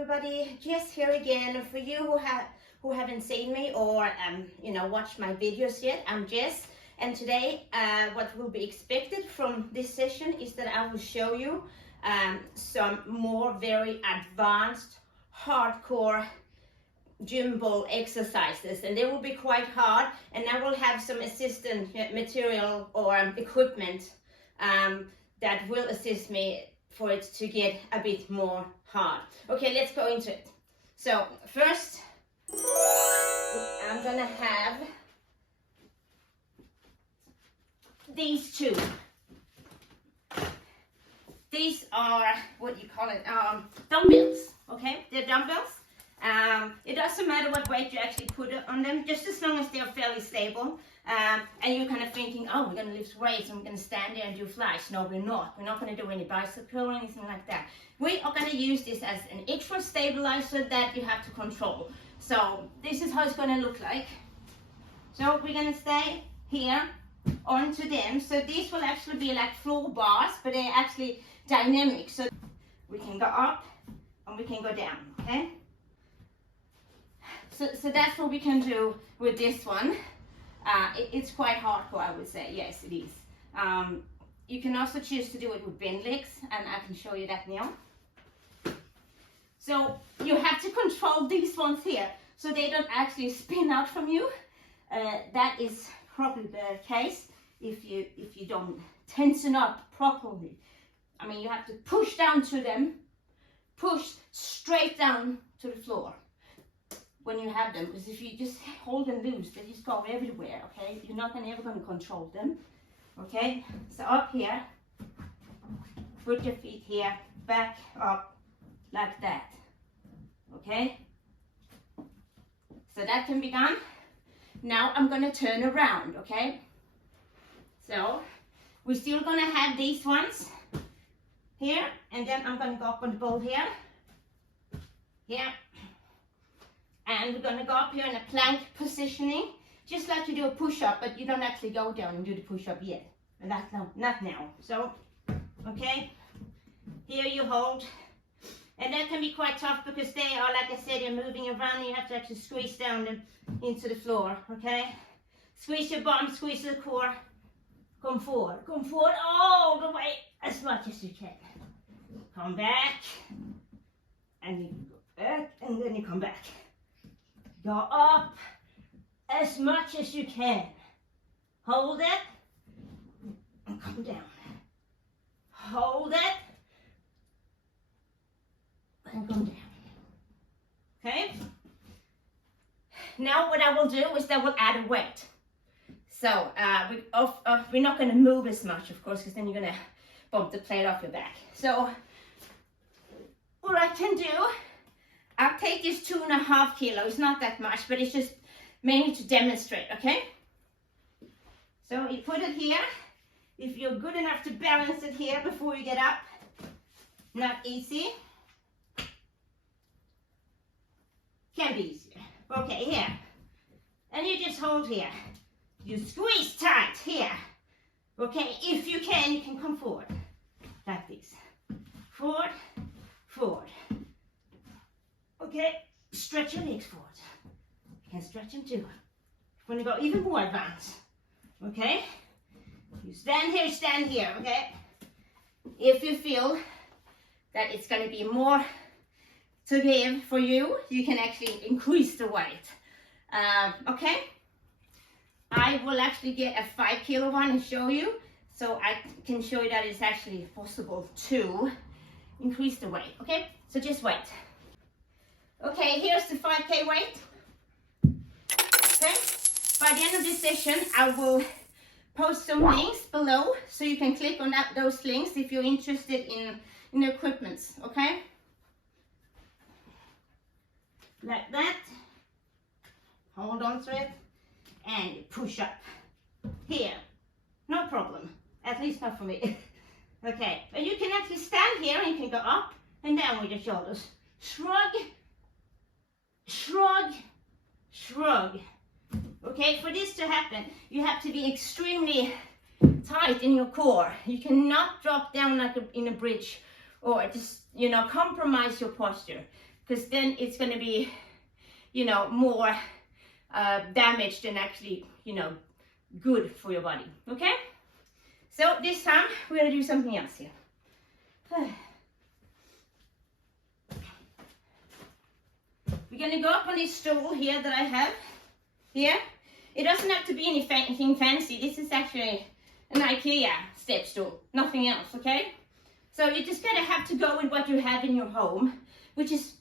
everybody, Jess here again. For you who haven't seen me or watched my videos yet, I'm Jess, and today what will be expected from this session is that I will show you some more very advanced hardcore gym ball exercises, and they will be quite hard, and I will have some assistant material or equipment that will assist me for it to get a bit more hard. Okay, let's go into it. So first I'm gonna have these two. These are, what you call it, dumbbells. Okay, they're dumbbells. It doesn't matter what weight you actually put on them, just as long as they're fairly stable. And you're kind of thinking, oh, we're going to lift weights and we're going to stand there and do flies. No, we're not. We're not going to do any bicycle or anything like that. We are going to use this as an extra stabilizer that you have to control. So this is how it's going to look like. So we're going to stay here onto them. So these will actually be like floor bars, but they're actually dynamic. So we can go up and we can go down, okay? So that's what we can do with this one. It's quite hardcore, I would say. Yes, it is. You can also choose to do it with bend legs, and I can show you that now. So you have to control these ones here so they don't actually spin out from you. That is probably the case if you don't tension up properly. I mean, you have to push down to them, push straight down to the floor when you have them, because if you just hold them loose, they just go everywhere, okay? You're not ever going to control them, okay? So up here, put your feet here, back up, like that, okay? So that can be done. Now I'm going to turn around, okay? So we're still going to have these ones here, and then I'm going to go up on the ball here, and we're going to go up here in a plank positioning, just like you do a push-up, but you don't actually go down and do the push-up yet. And that's not now. So, okay, here you hold. And that can be quite tough because they are, like I said, they're moving around. You have to actually squeeze down them into the floor, okay? Squeeze your bum, squeeze the core. Come forward all the way as much as you can. Come back, and you go back, and then you come back. Go up as much as you can. Hold it and come down. Hold it and come down. Okay? Now what I will do is that we'll add a weight. So we're not going to move as much, of course, because then you're going to bump the plate off your back. So what I can do, I'll take this 2.5 kilos. It's not that much, but it's just mainly to demonstrate, okay? So you put it here. If you're good enough to balance it here before you get up, not easy. Can be easier. Okay, here. And you just hold here. You squeeze tight here. Okay, if you can come forward. Like this. Forward, forward. Okay, stretch your legs forward. You can stretch them too. You want to go even more advanced. Okay? You stand here, okay? If you feel that it's going to be more to give for you, you can actually increase the weight. Okay? I will actually get a 5 kilo one and show you, so I can show you that it's actually possible to increase the weight. Okay? So just wait. Okay, here's the 5K weight. Okay, by the end of this session, I will post some links below so you can click on those links if you're interested in equipment. Okay, like that. Hold on to it and you push up here. No problem, at least not for me. Okay, but you can actually stand here and you can go up and down with your shoulders. Shrug. Shrug, shrug. Okay, for this to happen, you have to be extremely tight in your core. You cannot drop down like in a bridge or just, compromise your posture. because then it's going to be, you know, more damage than actually, you know, good for your body. Okay, so this time we're going to do something else here. We're going to go up on this stool here that I have here. It doesn't have to be anything fancy. This is actually an IKEA step stool, nothing else, okay? So you just gotta have to go with what you have in your home, which is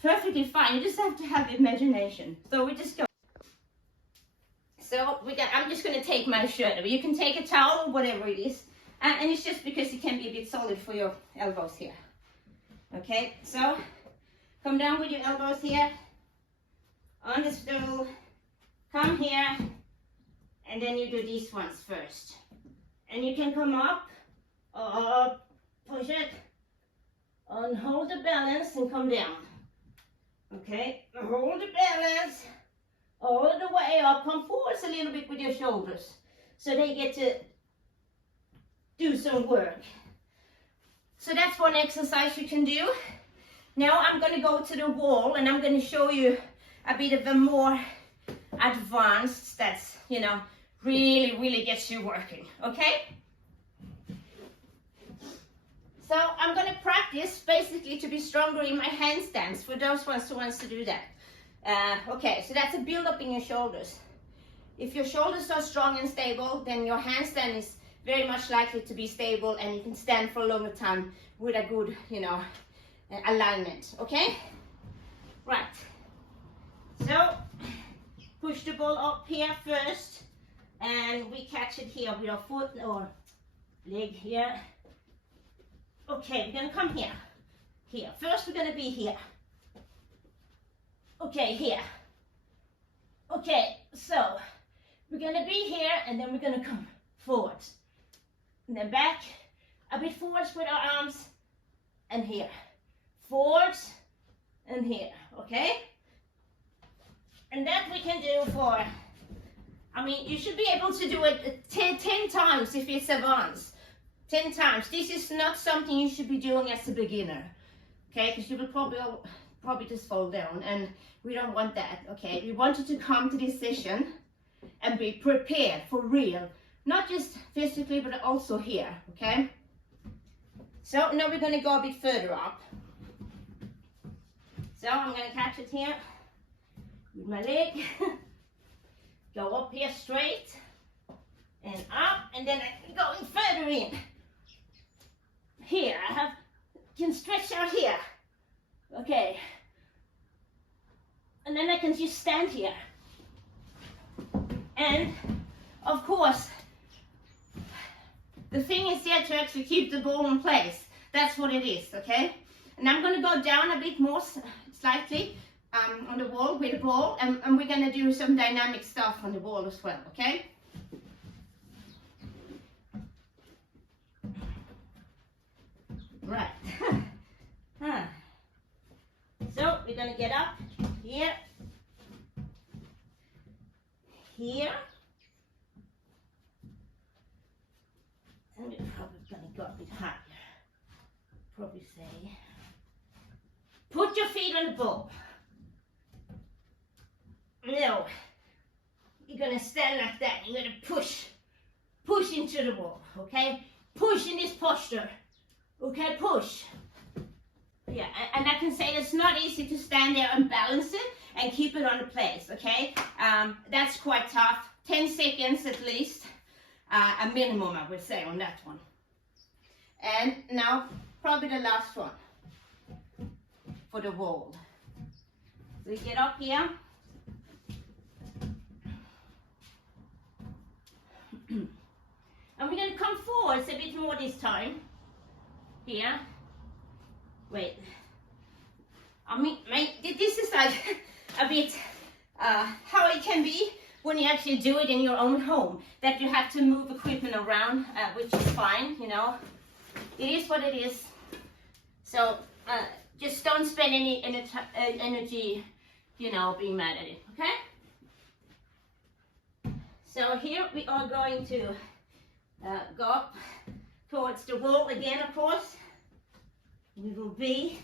perfectly fine. You just have to have imagination. So we just go. So I'm just gonna take my shirt, but you can take a towel or whatever it is. And it's just because it can be a bit solid for your elbows here. Okay, so come down with your elbows here on the stool. Come here, and then you do these ones first. And you can come up, push it, and hold the balance and come down. Okay, hold the balance all the way up. Come forwards a little bit with your shoulders so they get to do some work. So that's one exercise you can do. Now I'm going to go to the wall and I'm going to show you a bit of a more advanced that's, you know, really gets you working. Okay, so I'm going to practice basically to be stronger in my handstands for those ones who wants to do that. Okay, so that's a build up in your shoulders. If your shoulders are strong and stable, then your handstand is very much likely to be stable and you can stand for a longer time with a good, you know, alignment. Okay, right, so push the ball up here first, and we catch it here with our foot or leg here. Okay, we're gonna come here. Here. First we're gonna be here. Okay, here. Okay, so we're gonna be here and then we're gonna come forwards. And then back, a bit forwards with our arms, and here. Forwards and here, okay? And that we can do for, I mean, you should be able to do it 10 times if it's advanced. 10 times. This is not something you should be doing as a beginner, okay? Because you will probably just fall down, and we don't want that, okay? We want you to come to this session and be prepared for real, not just physically, but also here, okay? So now we're going to go a bit further up. So I'm going to catch it here with my leg, go up here straight and up, and then I'm going further in. Here I can stretch out here, okay, and then I can just stand here. And of course, the thing is here to actually keep the ball in place. That's what it is, okay? And I'm going to go down a bit more slightly on the wall with the ball, and we're going to do some dynamic stuff on the wall as well, okay? Right. So we're going to get up here, here, and we're probably going to go a bit higher. Probably say, put your feet on the ball. No, you're going to stand like that. You're going to push into the wall, okay? Push in this posture, okay? Push. Yeah, and I can say it's not easy to stand there and balance it and keep it on the place, okay? That's quite tough. 10 seconds at least, a minimum, I would say, on that one. And now, probably the last one for the wall. So you get up here. And we're going to come forwards a bit more this time. Here. Wait. I mean, this is like a bit how it can be when you actually do it in your own home. That you have to move equipment around, which is fine, you know. It is what it is. So just don't spend any energy, you know, being mad at it, okay? So here we are going to go up towards the wall again, of course. We will be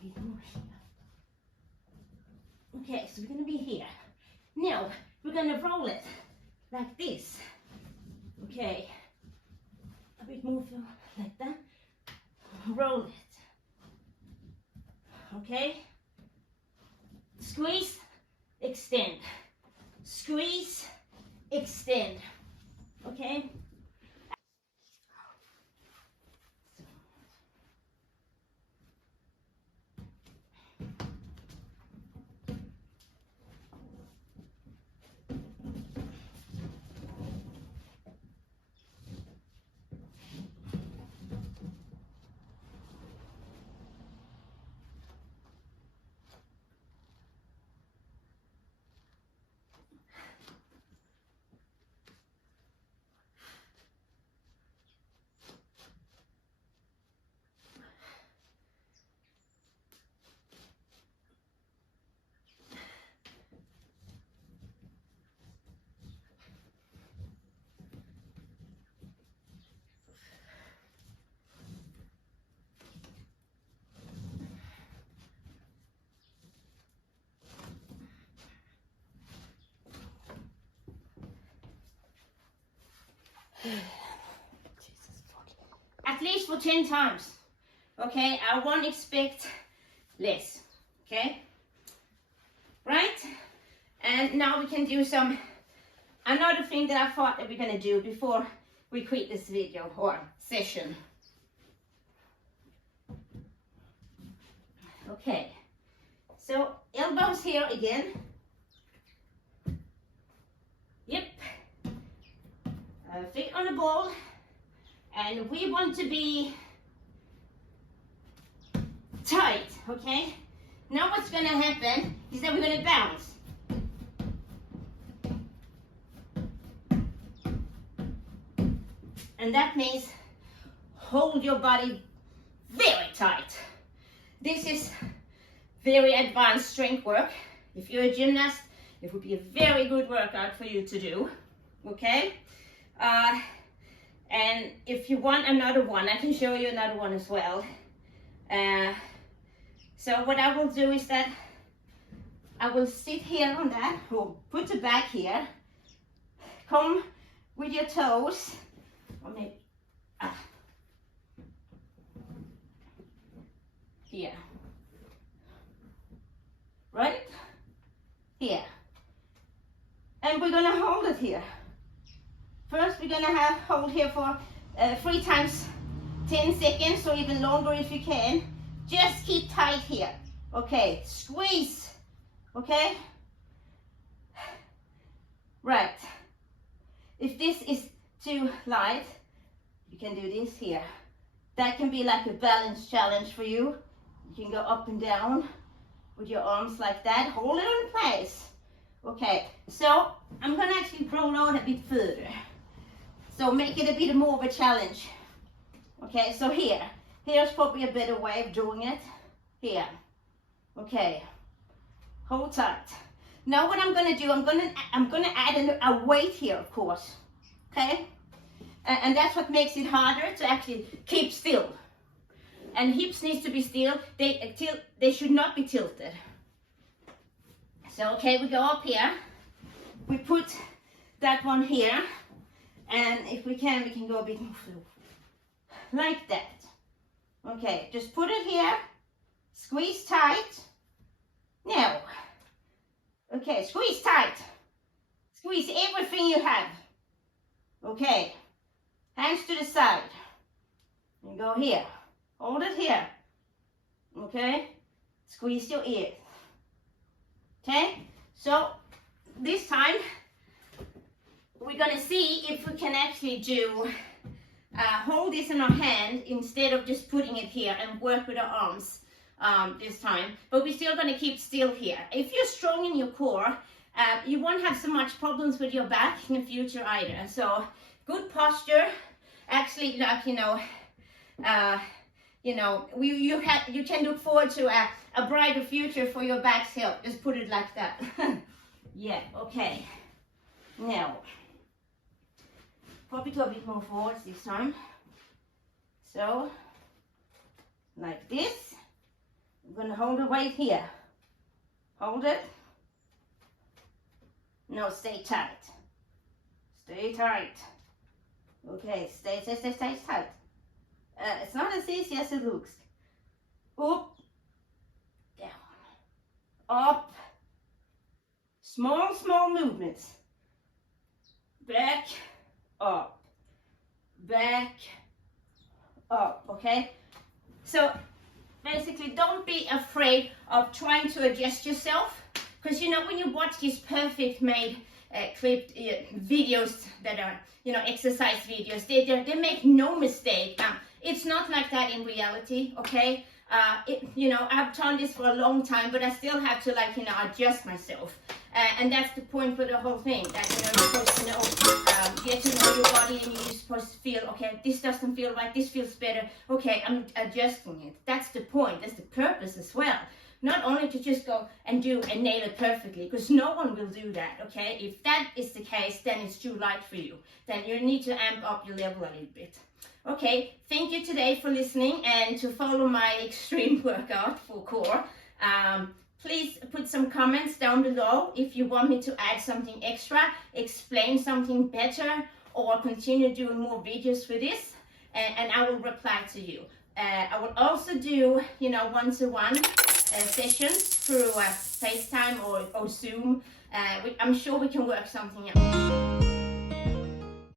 A bit more here. Okay, so we're going to be here. Now, we're going to roll it like this. Okay. A bit more like that. Roll it. Okay. Squeeze, extend. Squeeze, extend. Okay. At least for 10 times. Okay, I won't expect less. Okay, right? And now we can do another thing that I thought that we're gonna do before we quit this video or session. Okay, so elbows here again. Yep. Feet on the ball. And we want to be tight, okay? Now what's going to happen is that we're going to bounce. And that means hold your body very tight. This is very advanced strength work. If you're a gymnast, it would be a very good workout for you to do, okay? And if you want another one, I can show you another one as well. So what I will do is that I will sit here on that, or put the back here, come with your toes, or maybe, here, right? Here. And we're gonna hold it here. First, we're gonna hold here for 3 times 10 seconds, or even longer if you can. Just keep tight here. Okay, squeeze. Okay? Right. If this is too light, you can do this here. That can be like a balance challenge for you. You can go up and down with your arms like that. Hold it in place. Okay, so I'm gonna actually roll out a bit further. So make it a bit more of a challenge. Okay, so here's probably a better way of doing it. Here. Okay. Hold tight. Now what I'm gonna do, I'm gonna add a weight here, of course. Okay? And that's what makes it harder to actually keep still. And hips needs to be still. They should not be tilted. So okay, we go up here. We put that one here. And if we can go a bit more like that. Okay, just put it here. Squeeze tight. Now. Okay, squeeze tight. Squeeze everything you have. Okay. Hands to the side. And go here. Hold it here. Okay. Squeeze your ears. Okay. So this time we're going to see if we can actually do hold this in our hand instead of just putting it here, and work with our arms this time. But we're still going to keep still here. If you're strong in your core, you won't have so much problems with your back in the future either. So good posture. Actually, like, you can look forward to a brighter future for your back's health. Just put it like that. Yeah, okay. Now, probably go a bit more forwards this time. So, like this. I'm gonna hold the weight here. Hold it. No, stay tight. Stay tight. Okay, stay tight. It's not as easy as it looks. Up, down, up. Small movements. Back, up, back, up, okay? So basically don't be afraid of trying to adjust yourself, because you know when you watch these perfect made clipped videos that are, you know, exercise videos, they make no mistake. It's not like that in reality, okay? You know, I've done this for a long time, but I still have to, like, you know, adjust myself. And that's the point for the whole thing, that, you know, you're supposed to know, get to know your body, and you're supposed to feel, okay, this doesn't feel right, this feels better, okay, I'm adjusting it. That's the point, that's the purpose as well. Not only to just go and do and nail it perfectly, because no one will do that, okay? If that is the case, then it's too light for you. Then you need to amp up your level a little bit. Okay, thank you today for listening, and to follow my extreme workout for core. Please put some comments down below if you want me to add something extra, explain something better, or continue doing more videos for this, and I will reply to you. I will also do, you know, one-to-one sessions through FaceTime or Zoom. I'm sure we can work something out.